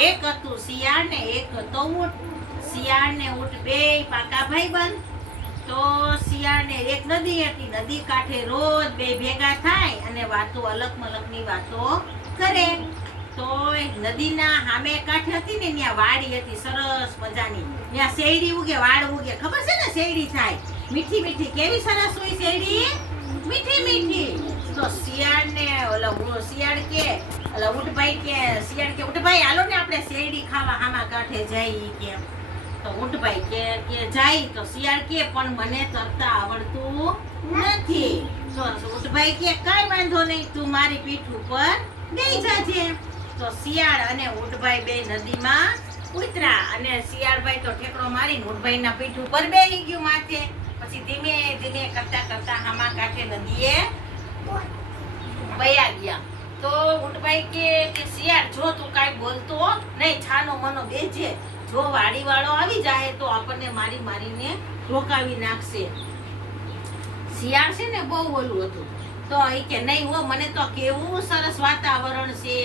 એક હતું શિયાળ ને એક હતો ઊંટ. શિયાળ ને ઊંટ બેય પાકા ભાઈબંધ. તો શિયાળ ને એક નદી હતી, નદી કાંઠે રોજ બે ભેગા થાય અને વાતો અલગ મલકની વાતો કરે. તો નદીના સામે કાંઠે હતી ને ત્યાં વાડી હતી સરસ મજાની. ત્યાં શેરડી ઉગે, વાડ ઉગે, ખબર છે ને શેરડી થાય મીઠી મીઠી. કેવી સરસ હોય શેરડી, મીઠી મીઠી. તો શિયાળ ને શિયાળ કે ઊંટભાઈ કે શિયાળ કે ઊંટભાઈ હાલો ને આપણે શેરડી ખાવા હામા કાંઠે જઈએ કે. તો ઊંટભાઈ કે જાય. તો શિયાળ કે પણ મને તરતા આવડતું નથી. તો ઊંટભાઈ કે કાંઈ વાંધો નહીં, તું મારી પીઠ ઉપર બેસી જાજે. તો શિયાળ અને ઊંટભાઈ બે નદીમાં ઉતર્યા અને શિયાળભાઈ તો ઠેકડો મારીને ઊંટભાઈના પીઠ ઉપર બેસી ગયું માથે. પછી ધીમે ધીમે કરતા કરતા હામા કાંઠે નદીએ વયા ગયા. તો ઊંટભાઈ કે શિયાળ જો તું કાંઈ બોલતો નહીં, છાનો મનો બેસજે. જો વાડી વાળો આવી જાય તો આપણને મારી મારીને ઢોકાવી નાખશે. શિયાળ છે ને બહુ ઓલું હતું. તો એ કે નહીં હો, મને તો કેવું સરસ વાતાવરણ છે,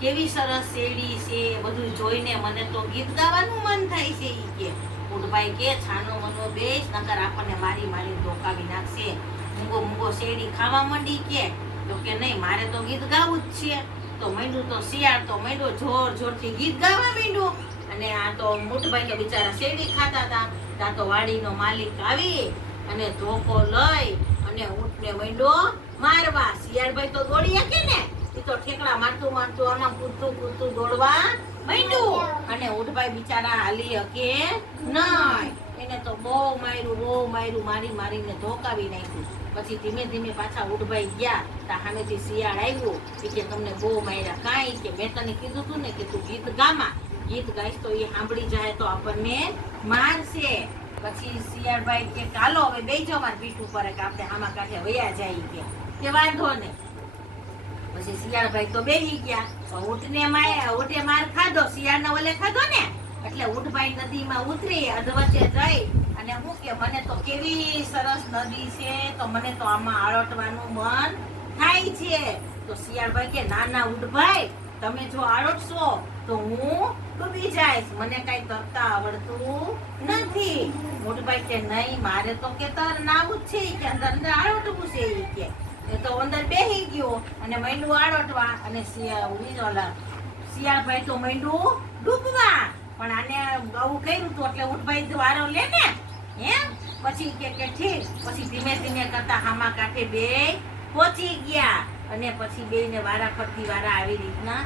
કેવી સરસ શેરડી છે, બધું જોઈને મને તો ગીત ગાવાનું મન થાય છે. ઈ કે ઊંટભાઈ કે છાનો મનો બેસ, નકર આપણને મારી મારીને ઢોકાવી નાખશે. મૂંગો મૂંગો શેરડી ખાવા માંડી કે. તો કે નહીં, મારે તો ગીત ગાવું જ છે. તો માંડ્યું તો શિયાળ તો માંડ્યો જોર જોરથી ગીત ગાવા માંડ્યો. અને આ તો ઊંટભાઈ તો બિચારા શેરડી ખાતા હતા. ત્યાં તો વાડીનો માલિક આવી અને ધોકો લઈ અને ઊંટને માંડ્યો મારવા. શિયાળભાઈ તો દોડી શકે ને, એ તો ઠેકડા મારતું મારતું આમાં કૂદતું કૂદતું દોડવા માંડ્યું. અને ઊંટભાઈ બિચારા હાલી હકે નહીં. એને તો બહુ માર્યું, મારી મારીને ધોકાવી નાખ્યું. પછી ધીમે ધીમે પાછા ઊંટભાઈ ગયા. તા સામેથી શિયાળ આવ્યું. એ કે તમને બહુ માર્યા. કાંઈ કે મેં તને કીધું તું ને કે તું ગીત ગામાં, ગીત ગાઈશ તો એ સાંભળી જાય તો આપણને મારશે. પછી શિયાળભાઈ કે ચાલો હવે બેસી જાઓ મારી પીઠ ઉપર કે આપણે આમાં કાંઠે વયા જાય કે વાંધો નહીં. પછી શિયાળભાઈ તો બેસી ગયા. ઊંટે માર ખાધો, શિયાળને ઓલે ખાધો ને, એટલે ઊંટભાઈ નદીમાં ઉતરી અધવચ્ચે જઈ અને હું કે મને તો કેવી સરસ નદી છે, તો મને તો આમાં આળોટવાનું મન થાય છે. તો શિયાળભાઈ કે ના ના ઊંટભાઈ, તમે જો આળોટશો તો હું ડૂબી જઈશ, મને કઈ તરતા આવડતું નથી. ઊંટભાઈ કે નહીં, મારે તો કે તર નાવું જ છે કે અંદર અંદર આળોટવું છે. કે એ તો અંદર બેસી ગયો અને માંડ્યું આળોટવા અને શિયાળભાઈ તો માંડ્યું ડૂબવા. પણ આને આવું કર્યું હતું એટલે ઊંટભાઈ વારો લે ને હે. પછી કે ઠીક. પછી ધીમે ધીમે કરતા હામા કાંઠે બે પહોંચી ગયા અને પછી બેયને વારા ફરતી વારા આવી રીતના